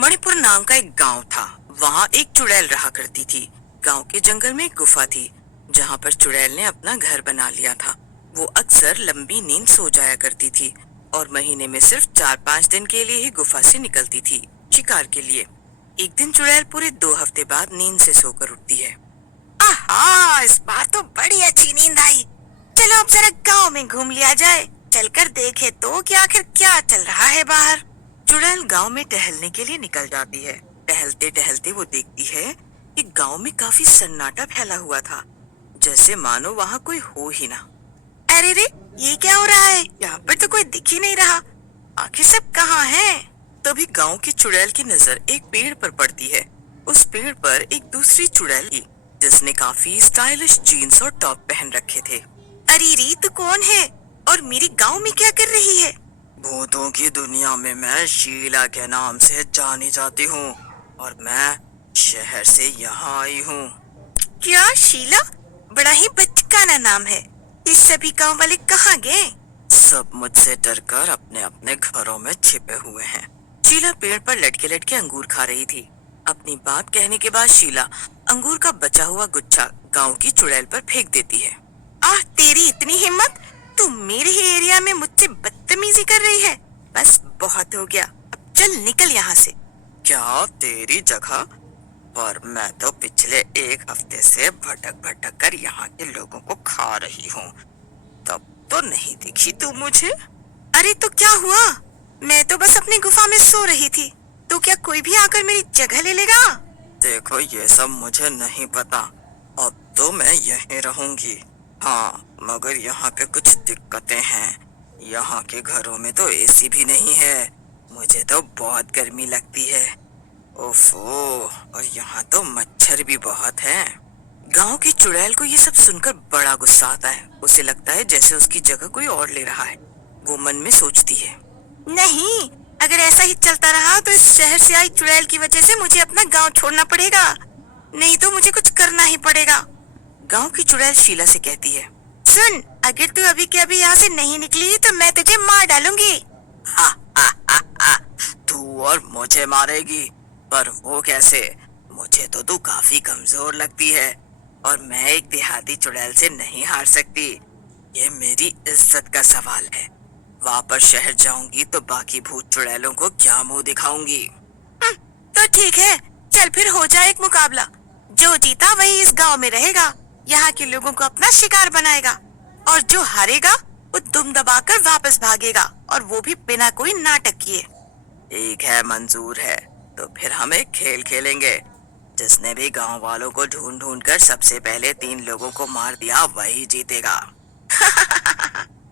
मणिपुर नाम का एक गांव था। वहाँ एक चुड़ैल रहा करती थी। गांव के जंगल में एक गुफा थी, जहाँ पर चुड़ैल ने अपना घर बना लिया था। वो अक्सर लंबी नींद सो जाया करती थी और महीने में सिर्फ 4-5 दिन के लिए ही गुफा से निकलती थी शिकार के लिए। एक दिन चुड़ैल पूरे 2 हफ्ते बाद नींद से सोकर उठती है। आहा, इस बार तो बड़ी अच्छी नींद आई। चलो अब जरा गांव में घूम लिया जाए। चलकर देखे तो कि आखिर क्या चल रहा है बाहर। चुड़ैल गांव में टहलने के लिए निकल जाती है। टहलते टहलते वो देखती है कि गांव में काफी सन्नाटा फैला हुआ था, जैसे मानो वहाँ कोई हो ही ना। अरे रे, ये क्या हो रहा है? यहाँ पर तो कोई दिख ही नहीं रहा। आखिर सब कहाँ हैं? तभी गांव की चुड़ैल की नजर एक पेड़ पर पड़ती है। उस पेड़ पर एक दूसरी चुड़ैल थी, जिसने काफी स्टाइलिश जीन्स और टॉप पहन रखे थे। अरे रे, तू कौन है और मेरे गांव में क्या कर रही है? भूतों की दुनिया में मैं शीला के नाम से जानी जाती हूँ और मैं शहर से यहाँ आई हूँ। क्या शीला? बड़ा ही बचकाना नाम है। ये सभी गांव वाले कहाँ गए? सब मुझसे डरकर अपने अपने घरों में छिपे हुए हैं। शीला पेड़ पर लटके लटके अंगूर खा रही थी। अपनी बात कहने के बाद शीला अंगूर का बचा हुआ गुच्छा गांव की चुड़ैल पर फेंक देती है। आह, तेरी इतनी हिम्मत! तू मेरे ही एरिया में मुझसे बदतमीजी कर रही है। बस बहुत हो गया, अब चल निकल यहाँ से। क्या तेरी जगह? पर मैं तो पिछले 1 हफ्ते से भटक भटक कर यहाँ के लोगों को खा रही हूँ, तब तो नहीं दिखी तू मुझे। अरे तो क्या हुआ? मैं तो बस अपनी गुफा में सो रही थी, तो क्या कोई भी आकर मेरी जगह ले लेगा? देखो, ये सब मुझे नहीं पता। अब तो मैं यहीं रहूंगी। हाँ, मगर यहाँ पे कुछ दिक्कतें हैं। यहाँ के घरों में तो एसी भी नहीं है। मुझे तो बहुत गर्मी लगती है। ओफो, और यहाँ तो मच्छर भी बहुत हैं। गांव की चुड़ैल को ये सब सुनकर बड़ा गुस्सा आता है। उसे लगता है जैसे उसकी जगह कोई और ले रहा है। वो मन में सोचती है, नहीं, अगर ऐसा ही चलता रहा तो इस शहर से आई चुड़ैल की वजह से मुझे अपना गांव छोड़ना पड़ेगा। नहीं तो मुझे कुछ करना ही पड़ेगा। गांव की चुड़ैल शीला से कहती है, सुन, अगर तू अभी के अभी यहाँ से नहीं निकली तो मैं तुझे मार डालूंगी। हा हा हा हा, तू और मुझे मारेगी? पर वो कैसे? मुझे तो तू काफी कमजोर लगती है और मैं एक देहाती चुड़ैल से नहीं हार सकती। ये मेरी इज्जत का सवाल है। वापस शहर जाऊंगी तो बाकी भूत चुड़ैलों को क्या मुंह दिखाऊंगी। तो ठीक है, चल फिर हो जाए एक मुकाबला। जो जीता वही इस गांव में रहेगा, यहाँ के लोगों को अपना शिकार बनाएगा, और जो हारेगा वो दुम दबाकर वापस भागेगा, और वो भी बिना कोई नाटक किए। ठीक है, मंजूर है। तो फिर हम एक खेल खेलेंगे। जिसने भी गांव वालों को ढूंढ ढूंढ कर सबसे पहले 3 लोगों को मार दिया वही जीतेगा।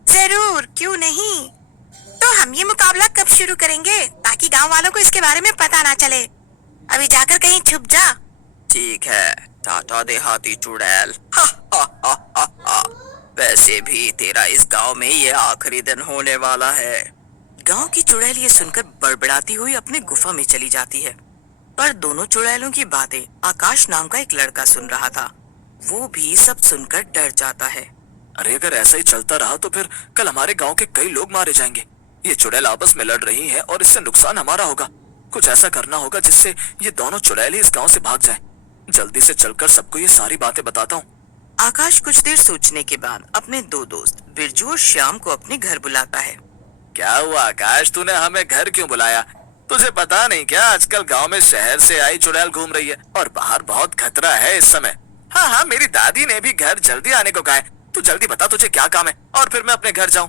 जरूर, क्यों नहीं। तो हम ये मुकाबला कब शुरू करेंगे ताकि गांव वालों को इसके बारे में पता ना चले? अभी जाकर कहीं छुप जा। ठीक है, टाटा देहाती चुड़ैल। वैसे भी तेरा इस गांव में ये आखिरी दिन होने वाला है। गांव की चुड़ैल ये सुनकर बड़बड़ाती हुई अपने गुफा में चली जाती है। पर दोनों चुड़ैलों की बातें आकाश नाम का एक लड़का सुन रहा था। वो भी सब सुनकर डर जाता है। अरे अगर ऐसा ही चलता रहा तो फिर कल हमारे गांव के कई लोग मारे जाएंगे। ये चुड़ैल आपस में लड़ रही हैं और इससे नुकसान हमारा होगा। कुछ ऐसा करना होगा जिससे ये दोनों चुड़ैल ही इस गांव से भाग जाएं। जल्दी से चलकर सबको ये सारी बातें बताता हूँ। आकाश कुछ देर सोचने के बाद अपने 2 दोस्त बिरजू और श्याम को अपने घर बुलाता है। क्या हुआ आकाश, तूने हमें घर क्यों बुलाया? तुझे पता नहीं क्या, आजकल गांव में शहर से आई चुड़ैल घूम रही है और बाहर बहुत खतरा है इस समय। हाँ हाँ, मेरी दादी ने भी घर जल्दी आने को कहा है। तू जल्दी बता तुझे क्या काम है और फिर मैं अपने घर जाऊं।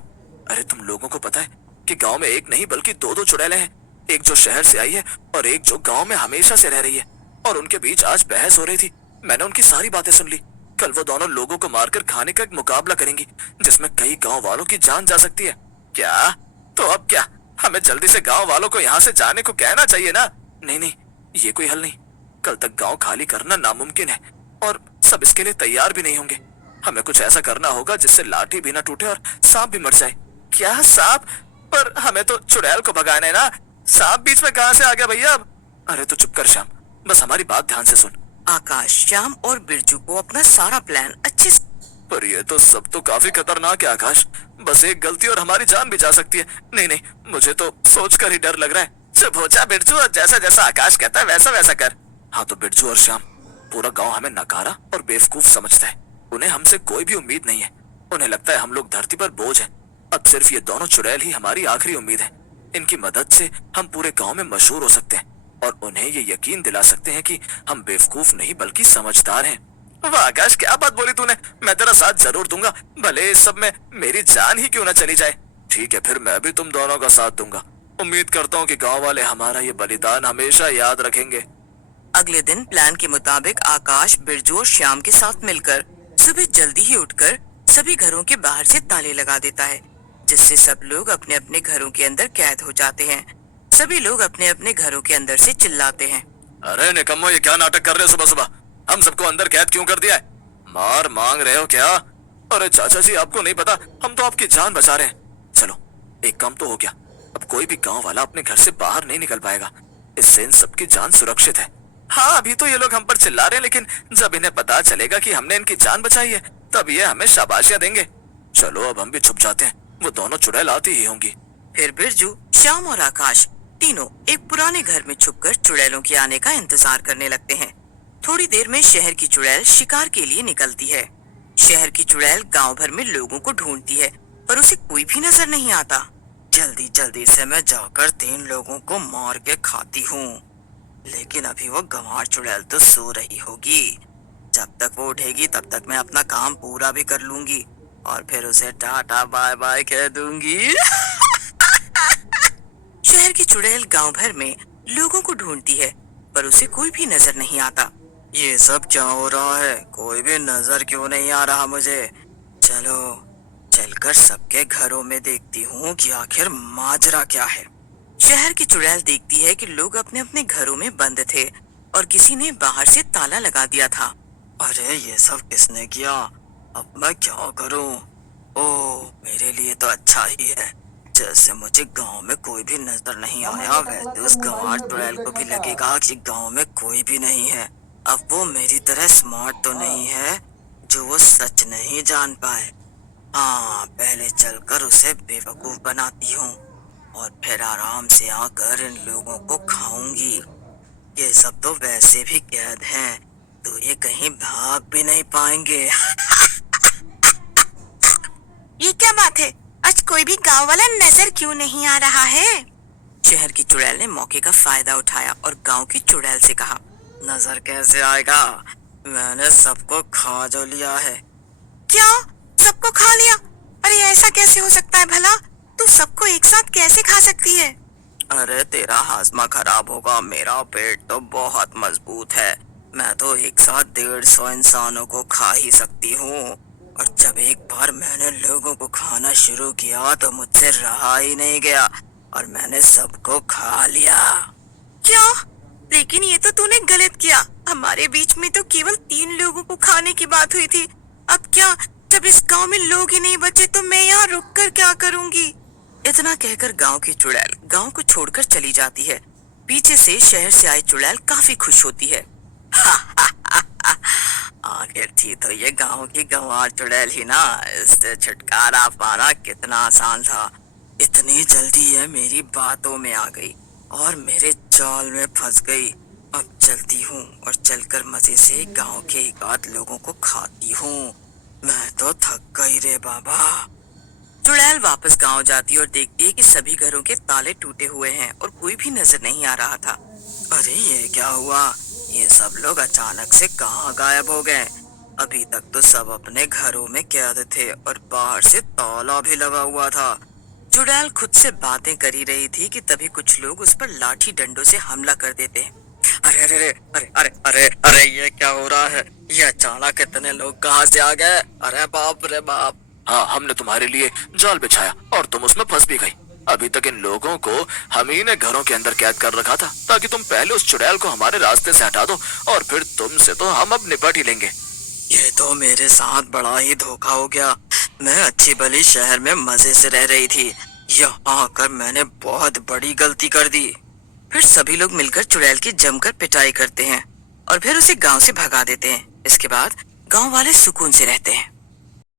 अरे तुम लोगों को पता है कि गांव में एक नहीं बल्कि 2 चुड़ैलें हैं। एक जो शहर से आई है और एक जो गांव में हमेशा से रह रही है। और उनके बीच आज बहस हो रही थी। मैंने उनकी सारी बातें सुन ली। कल वो दोनों लोगों को मारकर खाने का एक मुकाबला करेंगी, जिसमें कई गाँव वालों की जान जा सकती है। क्या? तो अब क्या, हमें जल्दी से गांव वालों को यहाँ से जाने को कहना चाहिए ना? नहीं नहीं, ये कोई हल नहीं। कल तक गांव खाली करना नामुमकिन है और सब इसके लिए तैयार भी नहीं होंगे। हमें कुछ ऐसा करना होगा जिससे लाठी भी ना टूटे और सांप भी मर जाए। क्या सांप? पर हमें तो चुड़ैल को भगाना है ना। सांप बीच में कहाँ से आ गया भैया अब? अरे तो चुप कर श्याम, बस हमारी बात ध्यान से सुन। आकाश श्याम और बिरजू को अपना सारा प्लान अच्छे से। पर ये तो सब तो काफी खतरनाक है आकाश। बस एक गलती और हमारी जान भी जा सकती है। नहीं नहीं, मुझे तो सोचकर ही डर लग रहा है। चुप हो जा बिरजू, और जैसा जैसा आकाश कहता है वैसा वैसा कर। हाँ तो बिरजू और श्याम, पूरा गांव हमें नकारा और बेवकूफ समझता है। उन्हें हमसे कोई भी उम्मीद नहीं है। उन्हें लगता है हम लोग धरती पर बोझ हैं। अब सिर्फ ये दोनों चुड़ैल ही हमारी आखिरी उम्मीद है। इनकी मदद से हम पूरे गांव में मशहूर हो सकते हैं और उन्हें ये यकीन दिला सकते हैं कि हम बेवकूफ नहीं बल्कि समझदार हैं। वाह आकाश, क्या बात बोली तूने। मैं तेरा साथ जरूर दूंगा, भले इस सब में मेरी जान ही क्यों न चली जाए। ठीक है, फिर मैं भी तुम दोनों का साथ दूंगा। उम्मीद करता हूँ कि गांव वाले हमारा ये बलिदान हमेशा याद रखेंगे। अगले दिन प्लान के मुताबिक आकाश, बिरजू और श्याम के साथ मिलकर सुबह जल्दी ही उठकर सभी घरों के बाहर से ताले लगा देता है, जिससे सब लोग अपने अपने घरों के अंदर कैद हो जाते हैं। सभी लोग अपने अपने घरों के अंदर से चिल्लाते हैं, अरे निकम्मो, ये क्या नाटक कर रहे हो सुबह सुबह? हम सबको अंदर कैद क्यों कर दिया है? मार मांग रहे हो क्या? अरे चाचा जी, आपको नहीं पता, हम तो आपकी जान बचा रहे हैं। चलो, एक काम तो हो गया। अब कोई भी गांव वाला अपने घर से बाहर नहीं निकल पाएगा। इससे इन सबकी जान सुरक्षित है। हाँ, अभी तो ये लोग हम पर चिल्ला रहे हैं, लेकिन जब इन्हें पता चलेगा कि हमने इनकी जान बचाई है, तब ये हमें शाबाशियां देंगे। चलो अब हम भी छुप जाते हैं, वो दोनों चुड़ैल आती ही होंगी। फिर बिरजू, श्याम और आकाश तीनों एक पुराने घर में छुपकर चुड़ैलों के आने का इंतजार करने लगते हैं। थोड़ी देर में शहर की चुड़ैल शिकार के लिए निकलती है। शहर की चुड़ैल गांव भर में लोगों को ढूंढती है, पर उसे कोई भी नजर नहीं आता। जल्दी जल्दी से मैं जाकर 3 लोगों को मार के खाती हूँ, लेकिन अभी वो गंवार चुड़ैल तो सो रही होगी। जब तक वो उठेगी तब तक मैं अपना काम पूरा भी कर लूंगी और फिर उसे टाटा बाय बाय कह दूंगी। शहर की चुड़ैल गांव भर में लोगों को ढूंढती है, पर उसे कोई भी नजर नहीं आता। ये सब क्या हो रहा है? कोई भी नजर क्यों नहीं आ रहा मुझे? चलो चलकर सबके घरों में देखती हूँ कि आखिर माजरा क्या है। शहर की चुड़ैल देखती है कि लोग अपने अपने घरों में बंद थे और किसी ने बाहर से ताला लगा दिया था। अरे ये सब किसने किया? अब मैं क्या करूं? ओह, मेरे लिए तो अच्छा ही है, जैसे मुझे गांव में कोई भी नजर नहीं आया, वैसे उस गंवार चुड़ैल को भी लगेगा कि गांव में कोई भी नहीं है। अब वो मेरी तरह स्मार्ट तो नहीं है जो वो सच नहीं जान पाए। हाँ, पहले चलकर उसे बेवकूफ बनाती हूँ और फिर आराम से आकर इन लोगों को खाऊंगी। ये सब तो वैसे भी कैद हैं, तो ये कहीं भाग भी नहीं पाएंगे। ये क्या बात है? आज कोई भी गांव वाला नजर क्यों नहीं आ रहा है? शहर की चुड़ैल ने मौके का फायदा उठाया और गांव की चुड़ैल से कहा, नजर कैसे आएगा? मैंने सबको खा जो लिया है। क्या? सबको खा लिया? अरे ऐसा कैसे हो सकता है भला? तू सबको एक साथ कैसे खा सकती है? अरे तेरा हाजमा खराब होगा, मेरा पेट तो बहुत मजबूत है। मैं तो एक साथ 150 इंसानों को खा ही सकती हूँ। और जब एक बार मैंने लोगों को खाना शुरू किया तो मुझसे रहा ही नहीं गया और मैंने सबको खा लिया। क्या? लेकिन ये तो तूने गलत किया। हमारे बीच में तो केवल 3 लोगों को खाने की बात हुई थी। अब क्या? जब इस गांव में लोग ही नहीं बचे तो मैं यहाँ रुककर क्या करूँगी? इतना कहकर गांव की चुड़ैल गांव को छोड़कर चली जाती है। पीछे से शहर से आई चुड़ैल काफी खुश होती है। आखिर थी तो ये गांव की गंवार चुड़ैल ही ना, इससे छुटकारा पाना कितना आसान था। इतनी जल्दी ये मेरी बातों में आ गई और मेरे जाल में फंस गई। अब चलती हूँ और चलकर मजे से गांव के एक आध लोगों को खाती हूँ। मैं तो थक गई रे बाबा। चुड़ैल वापस गांव जाती और देखती है कि सभी घरों के ताले टूटे हुए हैं और कोई भी नजर नहीं आ रहा था। अरे ये क्या हुआ? ये सब लोग अचानक से कहाँ गायब हो गए? अभी तक तो सब अपने घरों में कैद थे और बाहर से ताला भी लगा हुआ था। चुड़ैल खुद से बातें करी रही थी कि तभी कुछ लोग उस पर लाठी डंडों से हमला कर देते हैं। अरे अरे अरे अरे अरे अरे अरे ये क्या हो रहा है? ये अचानक इतने लोग कहाँ से आ गए? अरे बाप रे बाप। हाँ, हमने तुम्हारे लिए जाल बिछाया और तुम उसमें फंस भी गई। अभी तक इन लोगों को हम ही ने घरों के अंदर कैद कर रखा था ताकि तुम पहले उस चुड़ैल को हमारे रास्ते से हटा दो और फिर तुमसे तो हम अब निपट ही लेंगे। ये तो मेरे साथ बड़ा ही धोखा हो गया। मैं अच्छी भली शहर में मजे से रह रही थी, यहाँ आकर मैंने बहुत बड़ी गलती कर दी। फिर सभी लोग मिलकर चुड़ैल की जमकर पिटाई करते हैं और फिर उसे गांव से भगा देते हैं। इसके बाद गांव वाले सुकून से रहते हैं।